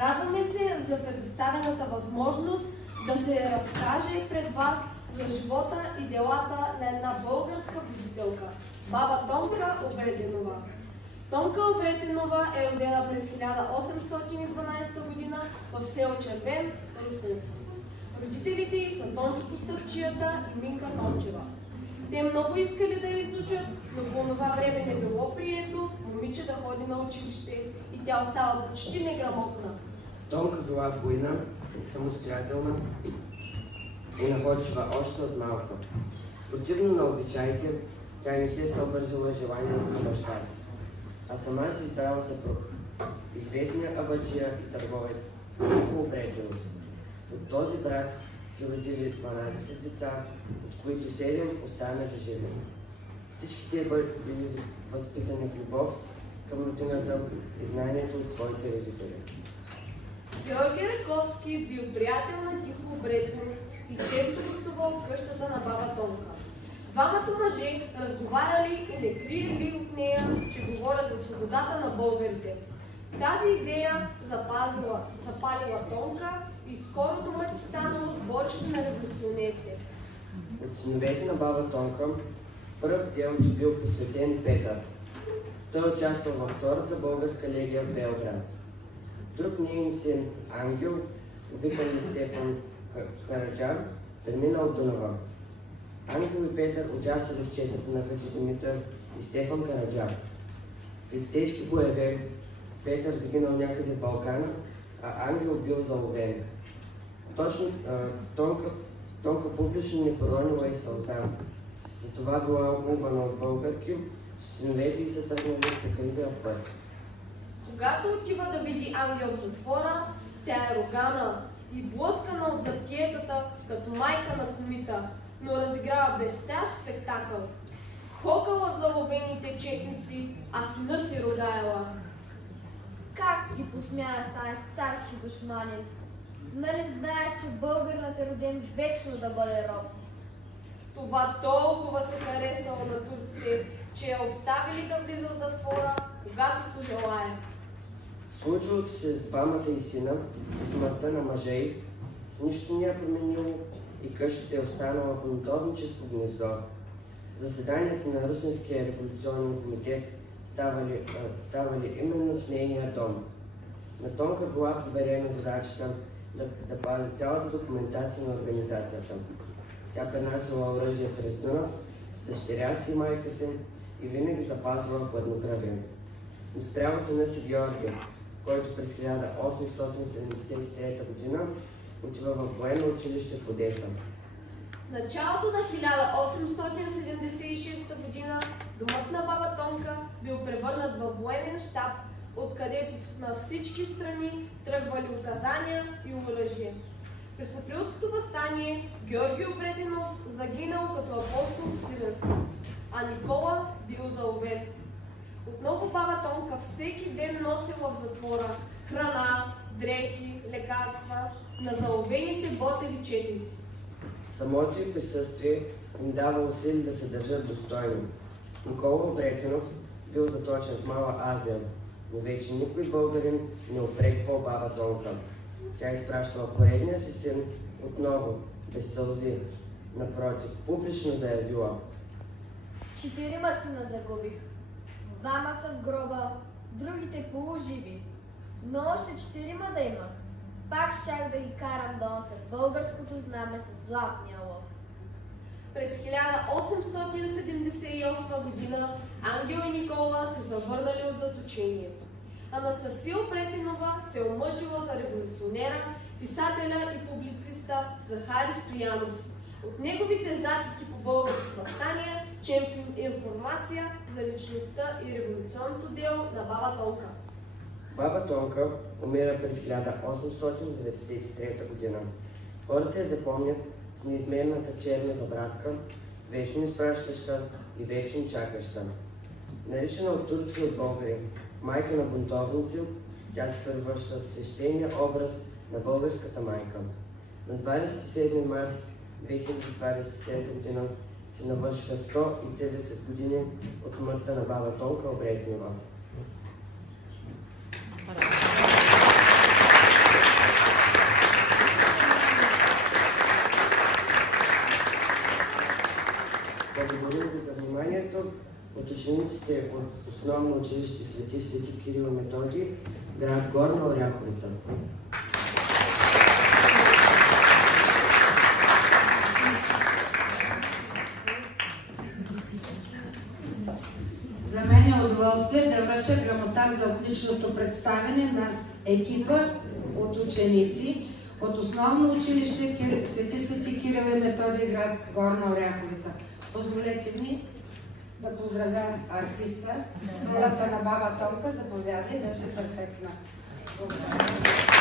Радваме се за предоставената възможност да се разкаже пред вас за живота и делата на една българска будителка – баба Тонка Обретенова. Тонка Обретенова е родена през 1812 г. в село Червен, Русенско. Родителите й са Тончо Поставчията и Минка Тончева. Те много искали да я изучат, но по това време не било прието момиче да ходи на училище и тя остава почти неграмотна. Тонка била буйна, самостоятелна и находчива още от малка. Противно на обичаите, тя не се съобразила желанието на баща си, а сама си избрала съпруг, известния абаджия и търговец Никола Обретенов. От този брак се родили 12 деца, от които 7 останали живи. Всички те били възпитани в любов към родината и знанието от своите родители. Георги Раковски бил приятел на Тихо Обретенов и често гостувал в къщата на баба Тонка. Двамата мъже разговаряли и не криели от нея, че говорят за свободата на българите. Тази идея запалила Тонка и скоро домът ти станало сборище на революционерите. От синовете на баба Тонка пръв делото бил посветен Петър. Той участвал във Втората българска легия в Белград. Друг неин син Ангел, викан Стефан Караджа, преминал Дунава. Ангел и Петър участвали в четата на Хаджи Димитър и Стефан Караджа. След тежки боеве Петър загинал някъде в Балкана, а Ангел бил заловен. Тонка публично не поронила и сълза. Затова била обувана от българки, синовете й са тръгнали по кривия път. Когато отива да види Ангел в затвора, тя е рогана и блъскана от затиетата, като майка на комита, но разиграва блестящ спектакъл. Хокала заловените четници, а сина си родаела. Как ти посмя да станеш царски душманин? Нали знаеш, че българинът е роден вечно да бъде роб? Това толкова се харесало на турците, че я оставили да влиза в затвора, когато пожелае. Случилото се с двамата и сина, смъртта на мъжа й, с нищо не е променило и къщата е останала бунтовническо гнездо. Заседанията на Русенския революционен комитет ставали именно в нейния дом. На Тонка била поверена задачата да пази цялата документация на организацията. Тя пренасила оръжие през Дунав с дъщеря си и майка си и винаги запазвала хладнокръвие. Изпрява сина си Георги, който през 1873 г. отива в военно училище в Одеса. В началото на 1876 г. домът на баба Тонка бил превърнат във военен щаб, откъдето на всички страни тръгвали указания и оръжие. През априлското въстание Георги Обретенов загинал като апостол в Сливенско, а Никола бил заловен. Отново баба Тонка всеки ден носила в затвора храна, дрехи, лекарства на заловените ботеви четници. Самото й присъствие им давало сили да се държат достойно. Никола Обретенов бил заточен в Мала Азия, но вече никой българин не упреквал баба Тонка. Тя изпращала поредния си син отново, без сълзи. Напротив, публично заявила: 4 сина загубих. 2 са в гроба, другите полуживи. Но още 4 да имах. Пак щях да ги карам да носят българското знаме с златния лъв. През 1878 г. Ангел и Никола се завърнали от заточението. Анастасия Обретенова се омъжила за революционера, писателя и публициста Захари Стоянов. От неговите записки по български въстания черпим информация за личността и революционното дело на баба Тонка. Баба Тонка умира през 1893 г. Хората я запомнят с неизменната черна забрадка, вечно изпращаща и вечно чакаща. Наричана от турци и от българи майка на бунтовници, тя се превръща в свещения образ на българската майка. На 27 март 2023 г. се навършиха 130 години от смъртта на баба Тонка Обретенова. Основно училище Свети Кирил и Методий, град Горна Оряховица. За мен е удоволствие да връча грамота за отличното представяне на екипа от ученици от основно училище Свети Кирил и Методий, град Горна Оряховица. Позволете ми да поздравя артиста, ролята на баба Тонка, заповядай, беше перфектна. Благодаря.